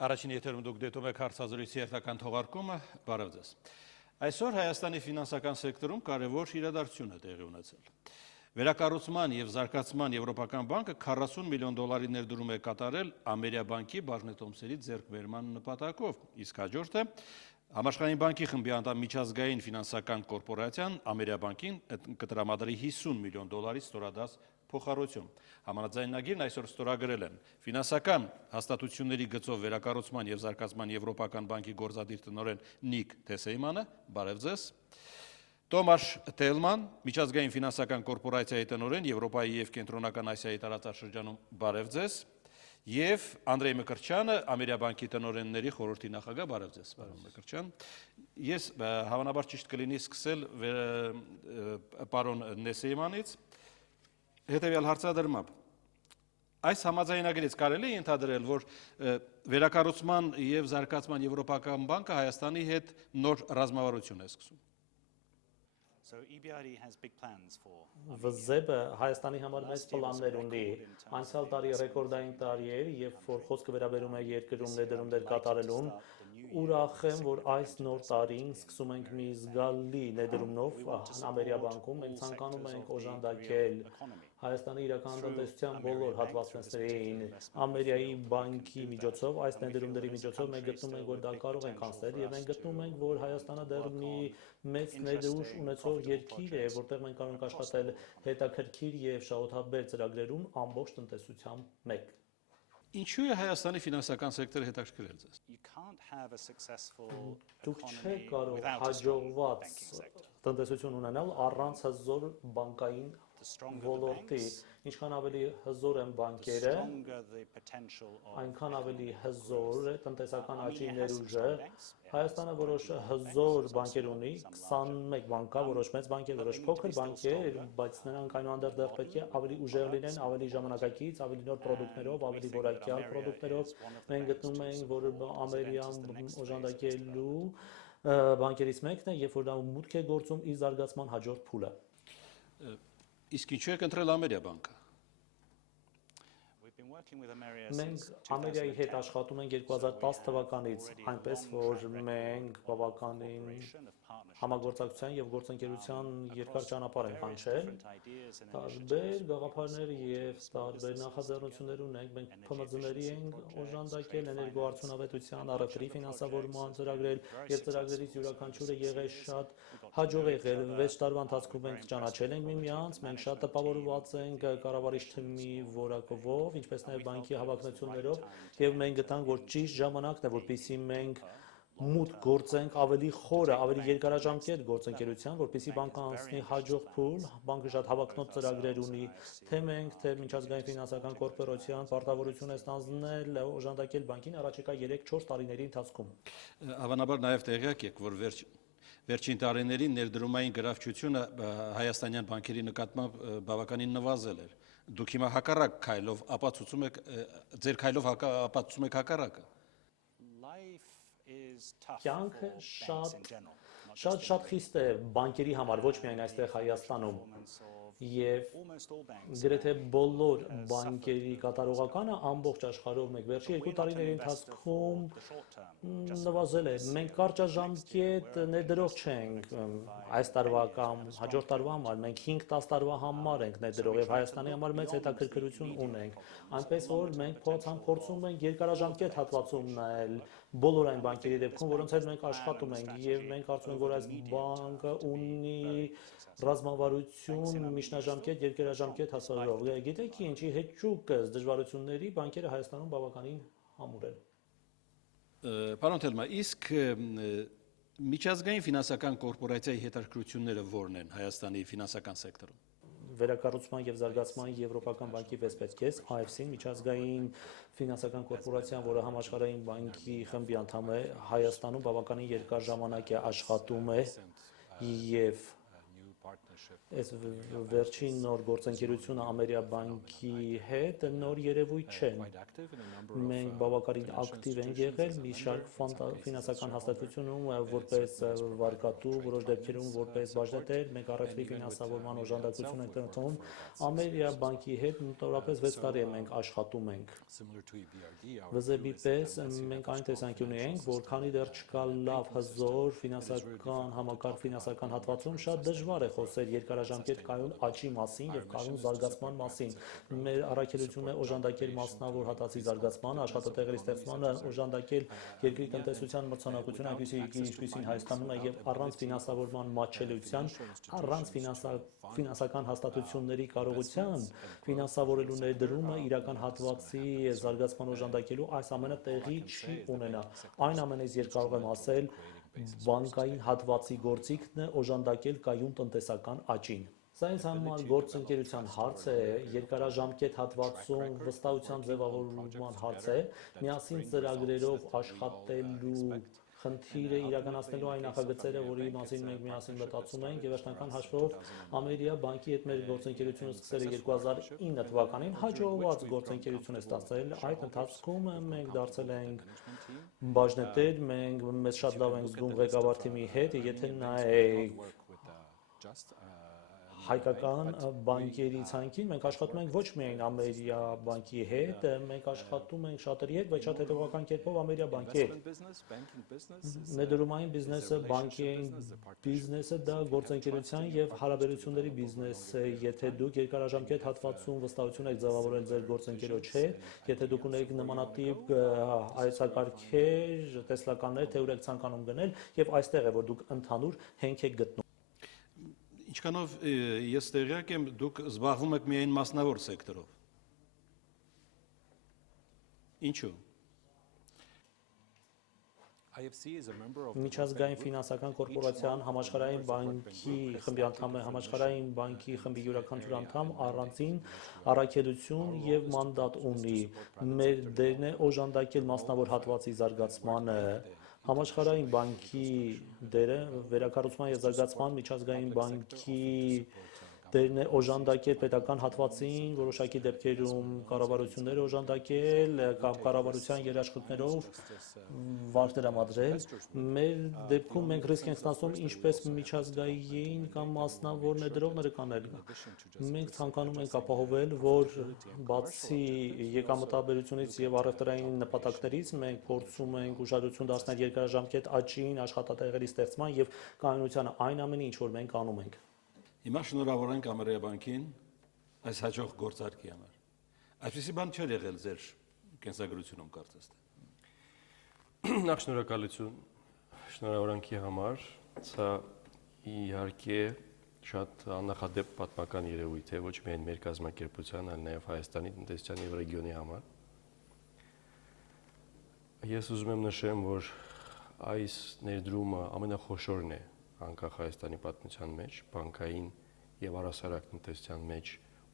Առաջին եթերում դուք դիտում եք հարցազրույցի հերթական թողարկումը, բարև ձեզ։ Այսօր Հայաստանի ֆինանսական սեկտորում կարևոր իրադարձություն է տեղի ունեցել։ Վերակառուցման եւ զարգացման Եվրոպական բանկը 40 միլիոն դոլարի ներդրում է կատարել Ամերիաբանկի բաժնետոմսերի ձեռքբերման նպատակով, իսկ հաջորդը Համաշխարհային բանկի խմբի անդամ միջազգային ֆինանսական կորպորացիան Ամերիաբանկին կտրամադրի 50 միլիոն դոլարի ստորադաս փոխառություն։ Համանadzainագիրն այսօր ստորագրել են ֆինանսական հաստատությունների գծով վերակառուցման եւ զարգացման Եվրոպական բանկի գործադիր տնօրեն Նիկ Թեսեյմանը, բարև ձեզ։ Տոմաշ Թելման, միջազգային ֆինանսական կորպորացիայի տնօրեն Եվրոպայի եւ Կենտրոնական Ասիայի տարածաշրջանում, բարև ձեզ։ Եվ Անդրեյ Մկրտչյանը, Ամերիաբանկի տնօրենների խորհրդի նախագահ, բարև ձեզ, պարոն Մկրտչյան։ Ես հավանաբար ճիշտ կլինի սկսել պարոն Նեսեյմանից հետևյալ հարցադրմամբ։ Այս համաձայնագրից կարելի է ենթադրել, որ վերակառուցման եւ զարգացման Եվրոպական բանկը Հայաստանի հետ նոր ռազմավարություն է սկսում։ ՎԶԵԲ-ը Հայաստանի համար մեծ պլաններ ունի։ Անցյալ տարի ռեկորդային տարի էր, երբ որ խոսքը վերաբերում է երկրում ներդրումներ կատարելուն, ուրախ եմ, որ այս նոր տարին սկսում ենք մի զգալի ներդրումով Ամերիաբանկում, մենք ցանկանում ենք օժանդակել Հայաստանի իրական տնտեսության բոլոր հատվածներին Ամերիայի բանկի միջոցով, այս ներդրումների միջոցով մենք գտնում ենք, որ դա կարող ենք անցնել եւ մենք գտնում ենք, որ Հայաստանը դեռ մի մեծ ներդրում ունեցող երկիր է, որտեղ մենք կարող ենք աշխատել հետաքրքիր եւ շահութաբեր ծրագրերում ամբողջ տնտեսությամբ մեկ։ Ինչու է Հայաստանի ֆինանսական սեկտորը հետաքրքրել ձեզ։ Դուք չեք կարող հաջողված տնտեսություն ունենալ առանց հզոր բանկային ոլորտի, ինչքան ավելի հզոր են բանկերը, այնքան ավելի հզոր է տնտեսական աճի ներուժը։ Հայաստանը որոշ հզոր բանկեր ունի, 21 բանկ կա, որոշ մեծ բանկեր, որոշ փոքր բանկեր, բայց նրանք այնուհանդերձ դեռ պետք է ավելի ուժեղ լինեն, ավելի ժամանակակից, ավելի նոր պրոդուկտներով, ավելի որակյալ պրոդուկտներով։ Մենք գտնում ենք, որ Ամերիկան օժանդակելու բանկերից մեկն է, երբ որ դա մուտք է գործում իր զարգացման հաջորդ փուլը։ Իսկ ինչու եք ընտրել Ամերիաբանկը։ Մենք Ամերիկայի հետ աշխատում ենք 2010 թվականից, այնպես որ մենք բավականին համագործակցության եւ գործընկերության երկար ճանապարհ ենք անցել, տարբեր գաղափարներ եւ տարբեր նախաձեռնություններ ունենք, մենք ՓՄԶ-ների ենք օժանդակել էներգոարդյունավետության, առևտրի ֆինանսավորման ծրագրեր եւ ծրագրերից յուրաքանչյուրը եղել շատ հաջող եղել 6 տարվա ընթացքում մենք ճանաչել ենք միմյանց, մենք շատ տպավորված ենք կառավարիչ թիմի որակով, ինչպես նաև բանկի հավակնություններով եւ մենք գտանք, որ ճիշտ ժամանակն է, որպեսզի մենք մուտք գործենք ավելի խորը, ավելի երկարաժամկետ գործընկերության, որպեսզի բանկը անցնի հաջող փուլ, բանկը շատ հավակնոտ ծրագրեր ունի, թե մենք, թե միջազգային ֆինանսական կորպորացիան պարտավորություն է ստանձնել օժանդակել բանկին առաջիկա 3-4 տարիների ընթացքում։ Հավանաբար նաև տեղյակ եք, որ վերջին տարիներին ներդրումային գրավչությունը հայաստանյան բանկերի նկատմամբ բավականին նվազել էր։ Դուք հիմա հակառակ քայլով ապացուցում եք, ձեր քայլով ապացուցում եք հակառակը։ Կյանքը շատ խիստ է բանկերի համար, ոչ միայն այստեղ Հայաստանում։ Եվ գրեթե բոլոր բանկերի կատարողականը ամբողջ աշխարհով մեկ վերջի 2 տարիների ընթացքում նվազել է։ Մենք կարճաժամկետ ներդրող չենք այս տարվա կամ հաջորդ տարվա համար, մենք 5-10 տարվա համար ենք ներդրող եւ Հայաստանի համար մեծ հետաքրքրություն ունենք։ Այնպես որ մենք փորձում ենք երկարաժամկետ հատվածում նայել բոլոր այն բանկերի դեպքում, որոնց հետ մենք աշխատում ենք եւ մենք կարծում ենք, որ այս բանկը ունի ռազմավարություն միջնաժամկետ, երկարաժամկետ հասարով։ Գիտեք ինչի հետ ճուկս դժվարությունների բանկերը Հայաստանում բավականին համուր են։ Պարոն Թելման, իսկ միջազգային ֆինանսական կորպորացիայի հետաքրքրությունները ո՞րն են Հայաստանի ֆինանսական սեկտորում։ Վերակառուցման եւ զարգացման Եվրոպական բանկի վեսպետքես IFC-ն միջազգային ֆինանսական կորպորացիան, որը համաշխարհային բանկի խմբի անդամ է, Հայաստանում բավականին երկար ժամանակ է աշխատում է եւ այս վերջին նոր գործընկերությունը Ամերիաբանկի հետ նոր երևույթ չեն։ Մենք բավականին ակտիվ ենք եղել մի շարք ֆինանսական հաստատությունում որպես վարկատու, որոշ դեպքերում որպես բաժնետեր, մենք առևտրի ֆինանսավորման օժանդակություն ենք տնտում։ Ամերիաբանկի հետ մոտավորապես 6 տարի է մենք աշխատում ենք։ ՎԶԲ պես մենք այն տեսանկյունի ենք, որ քանի դեռ չկա լավ հզոր ֆինանսական համակարգ ֆինանսական հատվածում, շատ դժվար է խոսել երկարաժամկետ կայուն աճի մասին եւ կայուն զարգացման մասին։ Մեր առաքելությունն է օժանդակել մասնավոր հատվածի զարգացմանը, աշխատատեղերի ստեղծմանը, օժանդակել երկրի տնտեսության մրցանակությունը, ինչպիսին Հայաստանում է եւ առանց ֆինանսավորման մատչելիության, առանց ֆինանսական հաստատությունների կարողության ֆինանսավորելու ներդրումը իրական հատվածի զարգացման օժանդակելու այս ամենը տեղի չի ունենա։ Այն ամենից կարող եմ ասել, բանկային հատվածի գործիքն է օժանդակել կայուն տնտեսական աճին։ Սա ինձ համար գործընկերության հարց է, երկարաժամկետ հատվածում վստահության ձևավորման հարց է, միասին ծրագրերով աշխատելու խնդիրը իրականացնելու այն նախագծերը, որի մասին մենք միասին մտածում ենք եւ աշնանական հաշվով Ամերիաբանկի հետ մեր գործընկերությունը սկսել է 2009 թվականին, հաջողված գործընկերություն է ստացել։ Այդ ընթացքում մենք դարձել ենք բաժնետեր, մենք մեզ շատ լավ ենք զգում ղեկավար թիմի հետ, եթե նայեք հայկական բանկերի ցանկին մենք աշխատում ենք ոչ միայն Ամերիաբանկի հետ, մենք աշխատում ենք շատերի հետ, բայց շատ հետևողական կերպով Ամերիաբանկի հետ։ Ներդրումային բիզնեսը, բանկային բիզնեսը դա գործընկերության եւ հարաբերությունների բիզնես է։ Եթե դուք երկարաժամկետ հատվածում վստահություն եք ձևավորել ձեր գործընկերոջ հետ, եթե դուք ունեք նմանատիպ այցակարգեր, տեսլականներ, թե ուր եք ցանկանում գնել, եւ այստեղ է որ դուք ընդհանուր հենք եք գտնում։ Ինչքանով ես տեղյակ եմ, դուք զբաղվում եք միայն մասնավոր սեկտորով։ Ինչու՞։ Միջազգային ֆինանսական կորպորացիան համաշխարհային բանկի խմբի անդամ է, համաշխարհային բանկի խմբի յուրաքանչյուր անդամ առանձին առաքելություն եւ մանդատ ունի։ Մեր դերն է օժանդակել մասնավոր հատվածի զարգացմանը։ Համաշխարհային բանկի դերը վերակառուցման եւ զարգացման միջազգային բանկի դերն է օժանդակել պետական հատվածին, որոշակի դեպքերում կառավարությունները օժանդակել կամ կառավարության երաշխիքներով վարկ տրամադրել։ Մեր դեպքում մենք ռիսկ ենք ստացվում ինչպես միջազգային կամ մասնավոր ներդրողները կանել։ Մենք ցանկանում ենք ապահովել, որ բացի եկամտաբերությունից եւ առևտրային նպատակներից մենք փորձում ենք ուշադրություն դարձնել երկարաժամկետ աճին, աշխատատեղերի ստեղծման եւ կայունությանը, այն ամենի ինչ որ մենք անում ենք։ Հիմա շնորհավորենք Ամերիաբանկին այս հաջող գործարքի համար։ Այսպեսի բան չէր եղել ձեր կենսագրությունում կարծես թե։ Նախ շնորհակալություն շնորհավորանքի համար, սա իհարկե շատ աննախադեպ պատմական երևույթ է ոչ միայն մեր կազմակերպության, այլ նաև Հայաստանի տնտեսության եւ ռեգիոնի համար։ Ես ուզում եմ նշեմ, որ այս ներդրումը ամենախոշորն է անկախ Հայաստանի պատմության մեջ, բանկային եւ առասարակ տնտեսության մեջ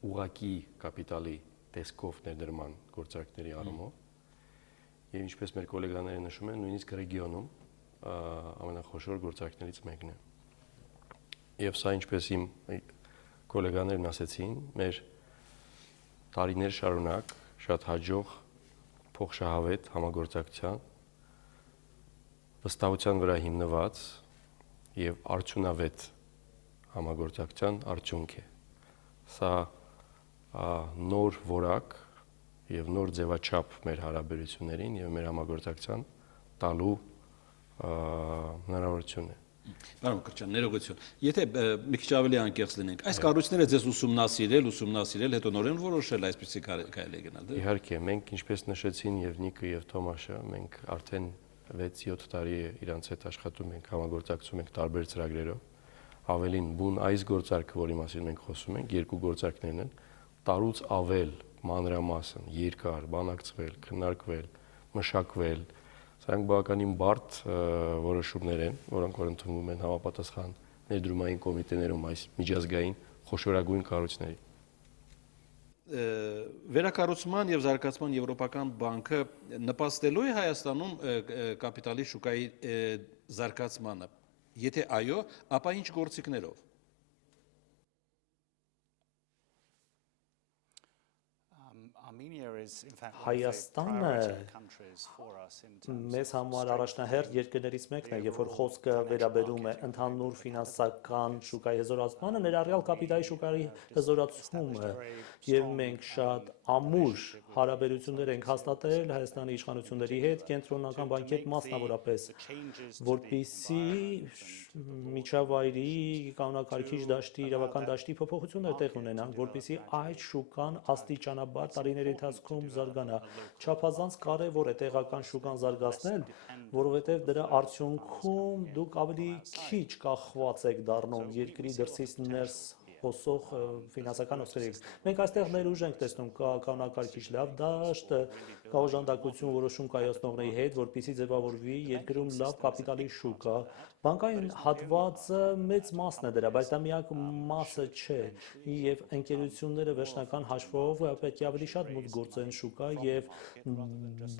ուղղակի կապիտալի տեսքով ներդրման գործարքների առումով եւ ինչպես մեր գոլեգաները նշում են, նույնիսկ ռեգիոնում ամենախոշոր գործարքներից մեկն է։ Եվ սա ինչպես իմ գոլեգաներն ասեցին, մեր տարիներ շարունակ շատ հաջող փոխշահավետ համագործակցության վստահության վրա հիմնված եւ արդյունավետ համագործակցության արդյունք է։ Սա նոր որակ եւ նոր ձևաչափ մեր հարաբերություններին եւ մեր համագործակցության տալու հնարավորություն է։ Պարոն Կրչյան, ներողություն։ Եթե մի քիչ ավելի անկեղծ լինենք, այս կառույցները ձեզ ուսումնասիրել, հետո նորեն որոշել այսպեսի կարելի է գնալ, դե՞։ Իհարկե, մենք ինչպես նշեցին եւ Նիկը եւ Թոմաշը, մենք արդեն 6-7 տարի է իրանց հետ աշխատում ենք, համագործակցում ենք տարբեր ծրագրերով։ Ավելին բուն այս գործարքը, որի մասին մենք խոսում ենք, երկու գործարքներն են, տարուց ավել մանրամասն, երկար, բանակցվել, քննարկվել, մշակվել, սրանք բավականին բարդ որոշումներ են, որոնք որ ընդունվում են համապատասխան ներդրումային կոմիտեներում այս միջազգային խոշորագույն կառույցների։ Վերակառուցման եւ զարգացման եվրոպական բանկը նպաստելու է Հայաստանում կապիտալի շուկայի զարգացմանը։ Եթե այո, ապա ինչ գործիքներով։ Հայաստանը մեզ համար առաջնահերթ երկրներից մեկն է, երբ որ խոսքը վերաբերում է ընդհանուր ֆինանսական շուկայի հզորացմանը, ներառյալ կապիտալի շուկայի հզորացումը, եւ մենք շատ ամուր հարաբերություններ ենք հաստատել Հայաստանի իշխանությունների հետ, կենտրոնական բանկի հետ մասնավորապես, որպեսզի միջավայրի կանոնակարգիչ դաշտի, իրավական դաշտի փոփոխություններ տեղ ունենան, որպեսզի այդ շուկան աստիճանաբար տարիների ընթացքում զարգանա։ Չափազանց կարևոր է տեղական շուկան զարգացնել, որովհետև դրա արդյունքում դուք ավելի քիչ կախված եք դառնում երկրի դրսից ներս հոսող ֆինանսական օգտերից։ Մենք այստեղ ներուժ ենք տեսնում կանոնակարգիչ լավ դաշտ, կաղոժանդակություն որոշում կայացնողների հետ, որպեսզի ձևավորվի երկրում լավ կապիտալի շուկա։ Բանկային հատվածը մեծ մասն է դրա, բայց դա միակ մասը չէ, եւ ընկերությունները վերջնական հաշվով պետք է ավելի շատ մուտք գործեն շուկա եւ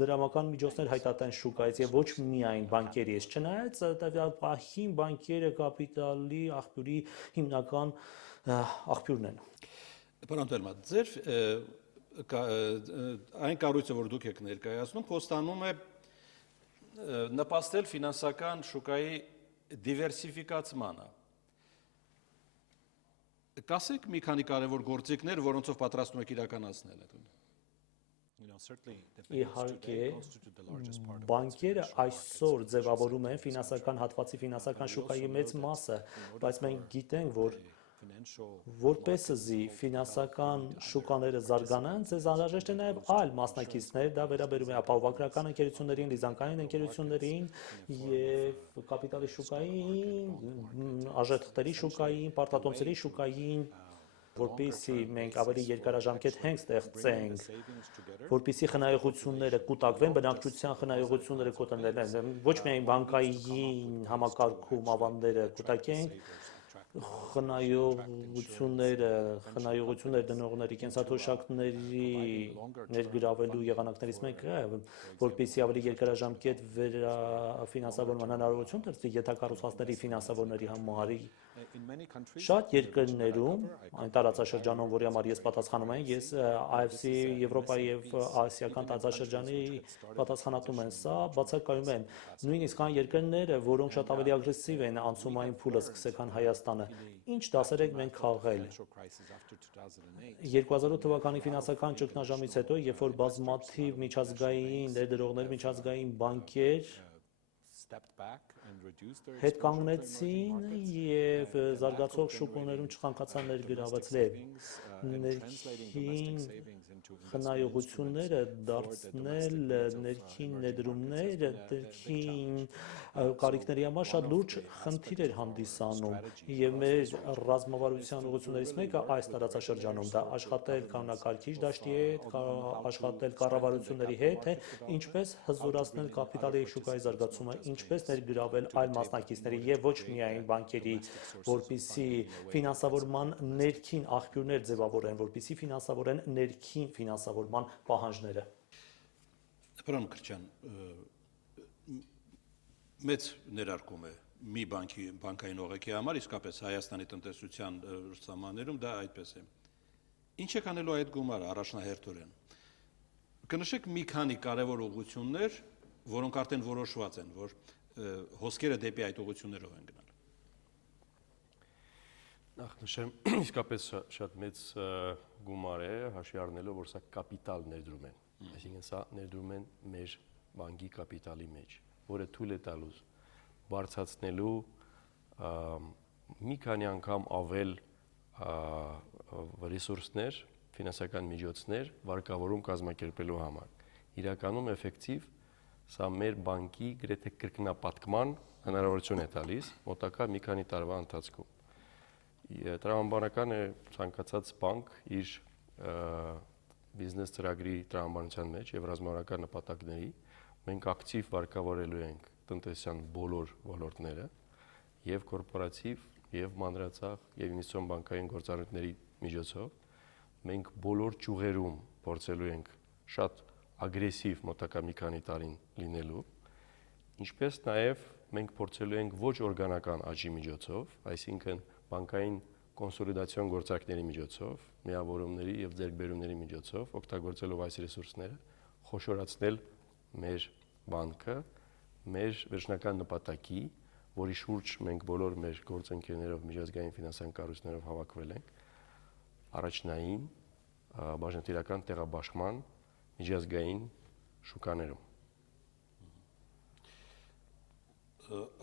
դրամական միջոցներ հայտարարեն շուկայից եւ ոչ միայն բանկերից։ Չնայած տվյալ պահին բանկերը կապիտալի աղբյուրի հիմնական աղբյուրն են։ Պարոն Տերմա, ձեր այն կառույցը, որ դուք եք ներկայացնում, խոստանում է նպաստել ֆինանսական շուկայի դիվերսիֆիկացմանը։ Կասեք մի քանի կարևոր գործիքներ, որոնցով պատրաստում եք իրականացնել այդ։ Իհարկե, բանկերը այսօր ձևավորում են ֆինանսական հատվածի ֆինանսական շուկայի մեծ մասը, բայց մենք գիտենք, որ որպեսզի ֆինանսական շուկաները զարգանան, ձեզ անհրաժեշտ է նաև այլ մասնակիցներ, դա վերաբերում է ապահովագրական ընկերություններին, լիզինգային ընկերություններին եւ կապիտալի շուկային, արժեթղթերի շուկային, պարտատոմսերի շուկային, որպեսզի մենք ավելի երկարաժամկետ հենք ստեղծենք, որպեսզի խնայողությունները կուտակվեն, բնակչության խնայողությունները կոտնեն, ոչ միայն բանկային համակարգում ավանդները կուտակենք, խնայողություններ դնողների կենսաթոշակների ներգրավելու եղանակներից մեկը, որպեսզի ավելի երկարաժամկետ վերաֆինանսավորման հնարավորություն տրվի յետակառուցվածքների ֆինանսավորների համար։ Շատ երկրներում, այն տարածաշրջանում, որի համար ես պատասխանում եմ, ես IFC, Եվրոպայի եւ Ասիական տարածաշրջանի պատասխանատում եմ, սա բացակայում են։ Նույնիսկ կան երկրներ, որոնք շատ ավելի ագրեսիվ են անցումային փուլը, սկսեք քան Հայաստանը։ Ինչ դասեր ենք մենք քաղել։ 2008 թվականի ֆինանսական ճգնաժամից հետո, երբ որ բազմաթիվ միջազգային ներդրողներ, միջազգային բանկեր հետ կանգնեցին եւ զարգացող շուկաներում չխանգացան ներգրավեցնել ներքին խնայողությունները դարձնել ներքին ներդրումներ, ներքին կարիքների համար շատ լուրջ խնդիր էր հանդիսանում եւ մեր ռազմավարության ուղղություններից մեկը այս տարածաշրջանում դա աշխատել կանոնակարգիչ դաշտի հետ, աշխատել կառավարությունների հետ, ինչպես հզորացնել կապիտալի շուկայի զարգացումը, ինչպես ներգրավել այլ մասնակիցների եւ ոչ միայն բանկերի, որպիսի ֆինանսավորման ներքին աղբյուրներ ձևավորեն, որպիսի ֆինանսավորեն ներքին ֆինանսավորման պահանջները։ Պարոն Քրչյան, մեծ ներարկում է մի բանկային օղակի համար, իսկապես Հայաստանի տնտեսության սահմաններում դա այդպես է։ Ինչ է կանելու այդ գումարը առաջնահերթորեն։ Կնշեք մի քանի կարևոր ուղղություններ, որոնք արդեն որոշված են, որ հոսքերը դեպի այդ ուղղություններով են գնալ։ Նախ նշեմ, իսկապես շատ մեծ գումար է, հաշվի առնելով, որ սա կապիտալ ներդրում են։ Այսինքն սա ներդրում են մեր բանկի կապիտալի մեջ, որը թույլ է տալուց բարձրացնելու մի քանի անգամ ավել ռեսուրսներ, ֆինանսական միջոցներ վարկավորում կազմակերպելու համար։ Իրականում էֆեկտիվ սա մեր բանկի գրեթե կրկնապատկման հնարավորություն է տալիս մոտակա մի քանի տարվա ընթացքում։ Տրամաբանական է ցանկացած բանկ իր բիզնես ծրագրի տրամաբանության մեջ եւ ռազմավարական նպատակների մենք ակտիվ վարկավորելու ենք տնտեսության բոլոր ոլորտները եւ կորպորատիվ եւ մանրածախ եւ ինվեստիցիոն բանկային գործառույթների միջոցով մենք բոլոր ճյուղերում փորձելու ենք շատ ագրեսիվ մոտակա մի քանի տարին լինելու, ինչպես նաև մենք փորձելու ենք ոչ օրգանական աճի միջոցով, այսինքն բանկային կոնսոլիդացիոն գործարքների միջոցով, միավորումների եւ ձեռքբերումների միջոցով օգտագործելով այս ռեսուրսները խոշորացնել մեր բանկը, մեր վերջնական նպատակի, որի շուրջ մենք բոլոր մեր գործընկերներով միջազգային ֆինանսական կառույցներով հավաքվել ենք, առաջնային բաժնետիրական տեղաբաշխման միջազգային շուկաներում։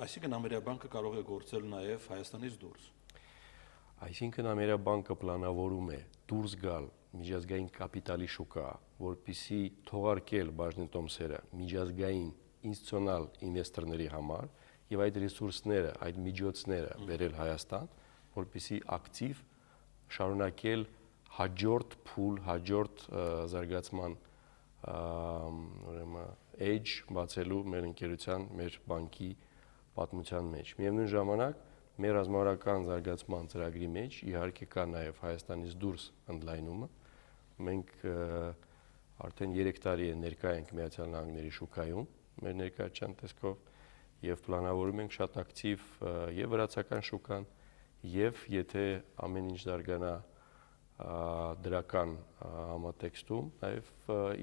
Այսինքն Ամերիկաբանկը կարող է գործել նաև Հայաստանից դուրս։ Այսինքն Ամերիկաբանկը պլանավորում է դուրս գալ միջազգային կապիտալի շուկա, որպիսի թողարկել բաժնետոմսերը միջազգային ինստիտուցիոնալ ինվեստորների համար եւ այդ ռեսուրսները, այդ միջոցները բերել Հայաստան, որպիսի ակտիվ շարունակել հաջորդ փուլ, հաջորդ զարգացման ուրեմն edge բացելու մեր ընկերության, մեր բանկի պատմության մեջ։ Միևնույն ժամանակ մեր ռազմավարական զարգացման ծրագրի մեջ իհարկե կա նաև Հայաստանից դուրս ընդլայնումը։ Մենք արդեն 3 տարի է ներկա ենք Միացյալ Նահանգների շուկայում, մեր ներկայացան տեսքով եւ պլանավորում ենք շատ ակտիվ եւ վրացական շուկան եւ եթե ամեն ինչ զարգանա դրական համատեքստում նաև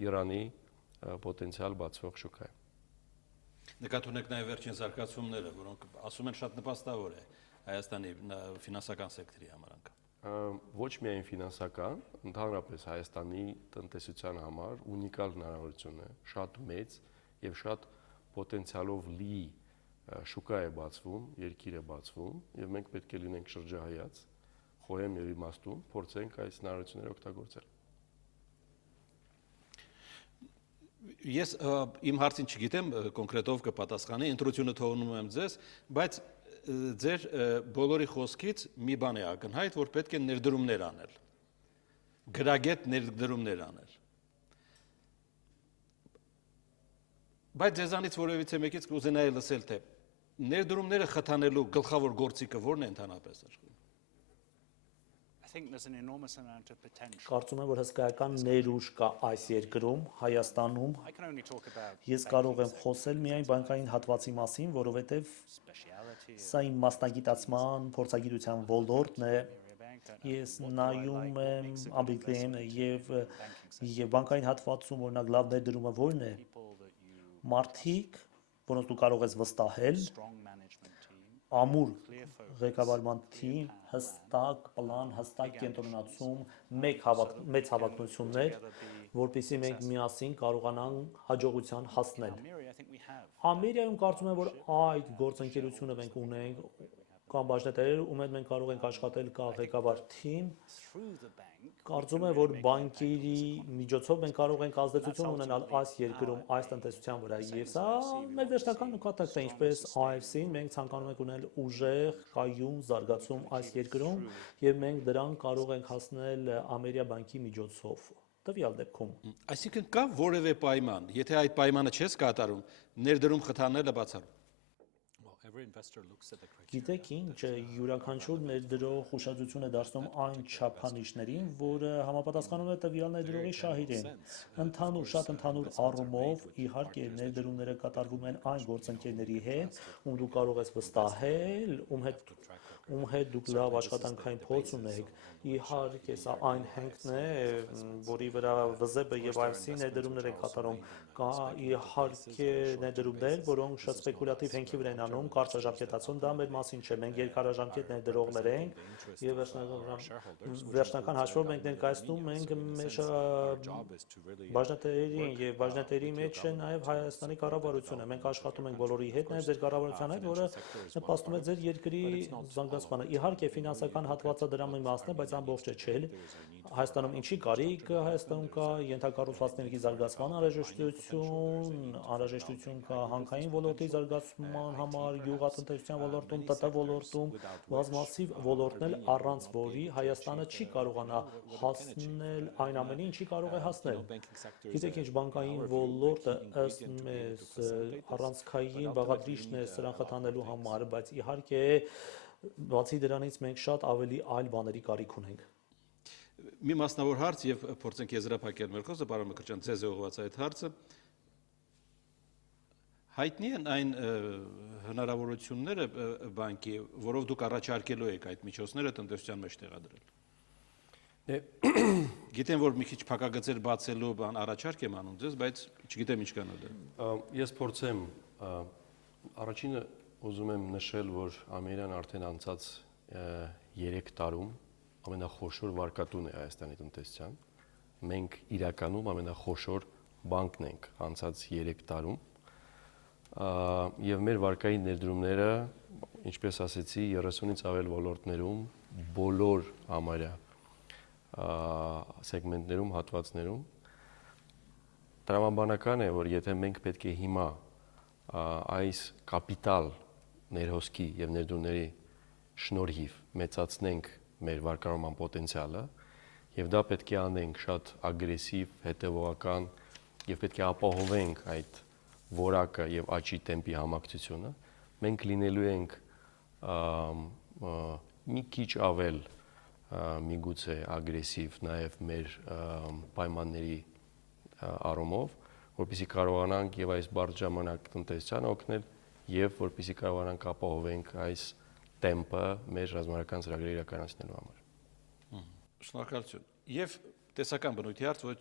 Իրանի պոտենցիալ բացվող շուկայում։ Նկատի ունեք նաև վերջին զարգացումները, որոնք ասում են շատ նպաստավոր է Հայաստանի ֆինանսական սեկտորի համար անգամ։ Ոչ միայն ֆինանսական, ընդհանրապես Հայաստանի տնտեսության համար ունիկալ հնարավորություն է, շատ մեծ եւ շատ պոտենցիալով լի շուկա է բացվում, երկիր է բացվում եւ մենք պետք է լինենք շրջահայաց, խոհեմ եւ իմաստուն, փորձենք այս հնարավորությունները օգտագործել։ Ես իմ հարցին չգիտեմ, կոնկրետով կպատասխանի, ընտրությունը թողնում եմ ձեզ, բայց ձեր բոլորի խոսքից մի բան է ակնհայտ, որ պետք է ներդրումներ անել, գրագետ ներդրումներ անել։ Բայց ձեզանից որևիցե մեկից կուզենայի լսել, թե ներդրումները խթանելու գլխավոր գործիքը ո՞րն է ընդհանրապես աշխարհում։ Կարծում եմ, որ հսկայական ներուժ կա այս երկրում, Հայաստանում։ Ես կարող եմ խոսել միայն բանկային հատվածի մասին, որովհետև սա իմ մասնագիտացման, փորձագիտության ոլորտն է։ Ես նայում եմ ամբիգլիեն եւ բանկային հատվածում օրինակ լավ ներդրումը ո՞րն է։ Մարդիկ, որոնց դու կարող ես վստահել, ամուր ղեկավարման թիմ, հստակ պլան, հստակ կենտրոնացում, մեծ հավակնություններ, որպեսզի մենք միասին կարողանանք հաջողության հասնել։ Ամերիկայում կարծում եմ, որ այդ գործընկերությունը մենք ունենք, կամ բաժնետերեր, ում հետ մենք կարող ենք աշխատել, կա ղեկավար թիմ։ Կարծում եմ, որ բանկերի միջոցով մենք կարող ենք ազդեցություն ունենալ այս երկրում, այս տնտեսության վրա, եւ սա մեր վերջնական նպատակն է, ինչպես AFC-ին մենք ցանկանում ենք ունել ուժեղ, կայուն զարգացում այս երկրում, եւ մենք դրան կարող ենք հասնել Ամերիկաբանկի միջոցով։ Տվյալ դեպքում։ Այսինքն կա որևէ պայման, եթե այդ պայմանը չես կատարում, ներդրում խթանելը բացառում։ Գիտեք ինչ, յուրաքանչյուր ներդրող ուշադրություն է դարձնում այն չափանիշներին, որը համապատասխանում է տվյալ ներդրողի շահերին։ Շատ ընդհանուր առումով, իհարկե, ներդրումները կատարվում են այն գործընկերների հետ, ում դու կարող ես վստահել, ում հետ դուք լավ աշխատանքային փորձ ունեք։ Իհարկե, սա այն հենքն է, որի վրա ՎԶԲ եւ AFC ներդրումներ են կատարում։ Կա իհարկե ներդրումներ, որոնք շատ սպեկուլյատիվ հենքի վրա են անում, կարճաժամկետացում, դա մեր մասին չէ, մենք երկարաժամկետ ներդրողներ ենք եւ վերջնական հաշվով մենք ներկայացնում ենք մեր բաժնետերերին եւ բաժնետերի մեջ է նաեւ Հայաստանի կառավարությունը, մենք աշխատում ենք բոլորի հետ, նաեւ ձեր կառավարության հետ, որը նպաստում է ձեր երկրի զարգացմանը։ Իհարկե ֆինանսական հատվածը դրա մի մասն է, բայց ամբողջը չէ։ Հայաստանում ինչի կարիք, Հայաստանում կա ենթակառուցվածքների զարգացման անհրաժեշտություն կա հանքային ոլորտի զարգացման համար, գյուղատնտեսության ոլորտում, ՏՏ ոլորտում, բազմաթիվ ոլորտներ, առանց որի Հայաստանը չի կարողանա հասնել այն ամենին, ինչի կարող է հասնել։ Գիտեք ինչ, բանկային ոլորտը ըստ մեզ առանցքային բաղադրիչն է սրան խթանելու համար, բայց իհարկե բացի դրանից մենք շատ ավելի այլ բաների կարիք ունենք։ Մի մասնավոր հարց եւ փորձենք եզրափակել մեր խոսքը, պարոն Մկրտչյան, ձեզ ուղղված այդ հարցը։ Հայտնի են այն հնարավորությունները բանկի, որով դուք առաջարկելու եք այդ միջոցները տնտեսության մեջ տեղադրել։ Գիտեմ, որ մի քիչ փակագծեր բացելու բան առաջարկ եմ անում ձեզ, բայց չգիտեմ ինչ կանալ է։ Ես փորձեմ առաջինը ուզում եմ նշել, որ Ամերիկան արդեն անցած 3 տարում ամենախոշոր վարկատուն է Հայաստանի տնտեսության։ Մենք իրականում ամենախոշոր բանկն ենք անցած 3 տարում։ Եվ մեր վարկային ներդրումները, ինչպես ասեցի, 30-ից ավել ոլորտներում, բոլոր համարյա սեգմենտներում, հատվածներում տրամաբանական է, որ եթե մենք պետք է հիմա այս կապիտալ ներհոսքի եւ ներդրումների շնորհիվ մեծացնենք մեր վարկառման պոտենցիալը եւ դա պետք է անենք շատ ագրեսիվ, հետեւողական եւ պետք է ապահովենք այդ որակը եւ աճի տեմպի համակցությունը, մենք լինելու ենք մի քիչ ավել միգուցե ագրեսիվ նաև մեր պայմանների առումով, որպեսզի կարողանանք եւ այս բարդ ժամանակ տնտեսությանը օգնել եւ որպեսզի կարողանանք ապահովենք այս տեմպը մեր ռազմական ծրագրերը իրականացնելու համար։ Շնորհակալություն։ Եվ տեսական բնույթի հարց, ոչ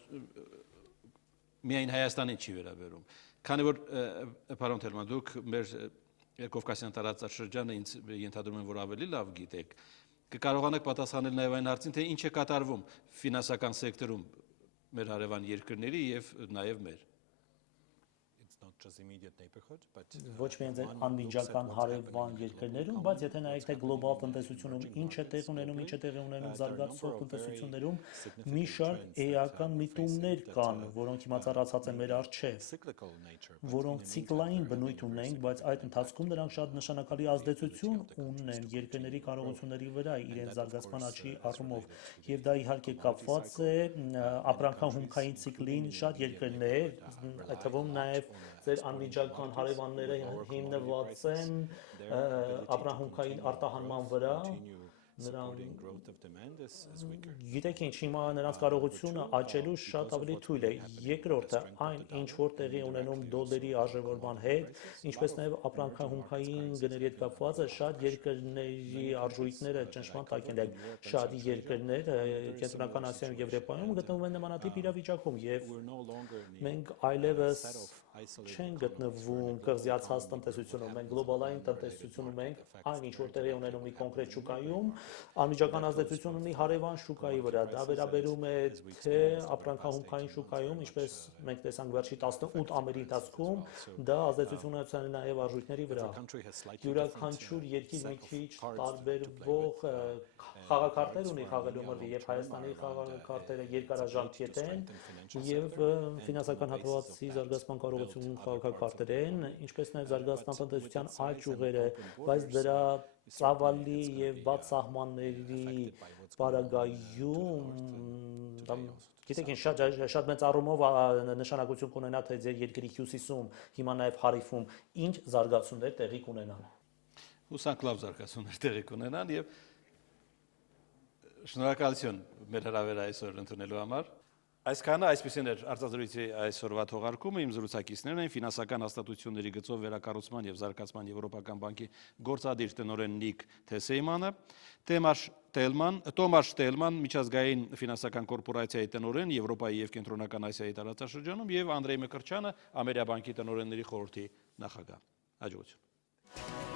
միայն Հայաստանին չի վերաբերում։ Քանի որ պարոն Թելման, դուք մեր Կովկասյան տարածաշրջանը ինձ ենթադրում եմ, որ ավելի լավ գիտեք, կկարողանաք պատասխանել նաև այն հարցին, թե ինչ է կատարվում ֆինանսական սեկտորում մեր հարևան երկրների եւ նաև մեր։ Ոչ միայն անմիջական հարևան երկրներում, բայց եթե նայեք թե գլոբալ տնտեսությունում ինչ է տեղի ունենում զարգացող տնտեսություններում, մի շարք էական միտումներ կան, որոնք հիմա ծառացած են մեր առջև, որոնք ցիկլային բնույթ ունեն, բայց այդ ընթացքում նրանք շատ նշանակալի ազդեցություն ունեն երկրների կարողությունների վրա իրենց զարգացման աճի առումով, եւ դա իհարկե կապված է ապրանքահումքային ցիկլին շատ երկրներ, այդ թվում նաեւ ձեր անմիջական հարևանները հիմնված են ապրանքահումքային արտահանման վրա, գիտեք ինչ, հիմա նրանց կարողությունը աճելու շատ ավելի թույլ է։ Երկրորդը այն, ինչ որ տեղի ունենում դոլարի արժևորման հետ, ինչպես նաև ապրանքահումքային գների հետ կապված է, շատ երկրների արժույթները ճնշման տակ են եղել։ Շատ երկրներ Կենտրոնական Ասիայում եւ Եվրոպայում գտնվում են նմանատիպ իրավիճակում եւ մենք այլևս չեն գտնվում կղզիացած տնտեսությունում, մենք գլոբալային տնտեսությունում ենք, այն ինչ որ տեղի ունենում մի կոնկրետ շուկայում, անմիջական ազդեցություն ունի հարևան շուկայի վրա, դա վերաբերում է թե ապրանքահումքային շուկայում, ինչպես մենք տեսանք վերջի 18 ամերի ընթացքում, դա ազդեցություն ունեցել է նաև արժույթների վրա։ Յուրաքանչյուր երկիր մի քիչ տարբերվող խաղակարտեր ունի խաղալու համար, եւ Հայաստանի խաղակարտերը երկարաժամկետ են եւ ֆինանսական հատվածի զարգացման կարողություն խաղակարտեր են, ինչպես նաև զարգացման տնտեսության այլ ճյուղերը, բայց դրա ծավալի եւ բաց սահմանների պարագայում գիտեք ինչ շատ մեծ առումով նշանակություն կունենա թե ձեր երկրի հյուսիսում, հիմա նաև հարիվում ինչ զարգացումներ տեղի կունենան։ Հուսանք լավ զարգացումներ տեղի կունենան եւ շնորհակալություն մեր հրավերը այսօր ընդունելու համար։ Այսքանը այսպեսին էր արտադրույթի այսօրվա թողարկումը, իմ զրուցակիցներն էին ֆինանսական հաստատությունների գծով վերակառուցման եւ զարգացման Եվրոպական բանկի գործադիր տնօրեն Նիկ Թեսեյմանը, Տոմաշ Տելման, միջազգային ֆինանսական կորպորացիայի տնօրեն Եվրոպայի եւ Կենտրոնական Ասիայի տարածաշրջանում եւ Անդրեյ Մկրչյանը, Ամերիկայի բանկի տնօրենների խորհրդի նախագահ։ Հաջողություն։